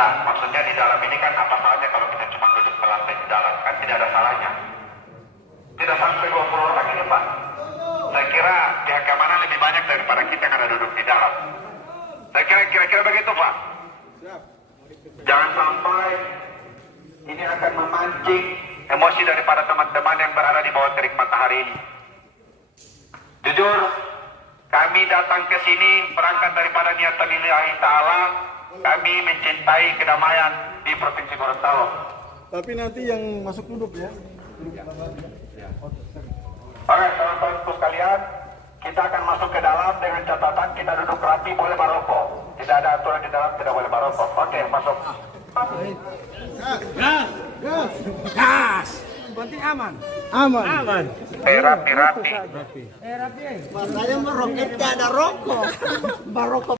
Tidak, maksudnya di dalam ini kan apa salahnya kalau kita cuma duduk melantai di dalam, kan tidak ada salahnya. Tidak sampai 20 orang ini Pak. Saya kira pihak keamanan lebih banyak daripada kita yang ada duduk di dalam. Saya kira begitu Pak. Jangan sampai ini akan memancing emosi daripada teman-teman yang berada di bawah terik matahari ini. Jujur, kami datang ke sini berangkat daripada niatan lillahi ta'ala. Kami mencintai kedamaian di Provinsi Gorontalo. Tapi nanti yang masuk duduk ya. Oke, teman-temanku sekalian, kita akan masuk ke dalam dengan catatan kita duduk rapi, boleh merokok. Tidak ada aturan di dalam, tidak boleh merokok. Oke, masuk. Gas. Penting aman. Aman. Rapi. Saya meroket tidak ada rokok. Barokok.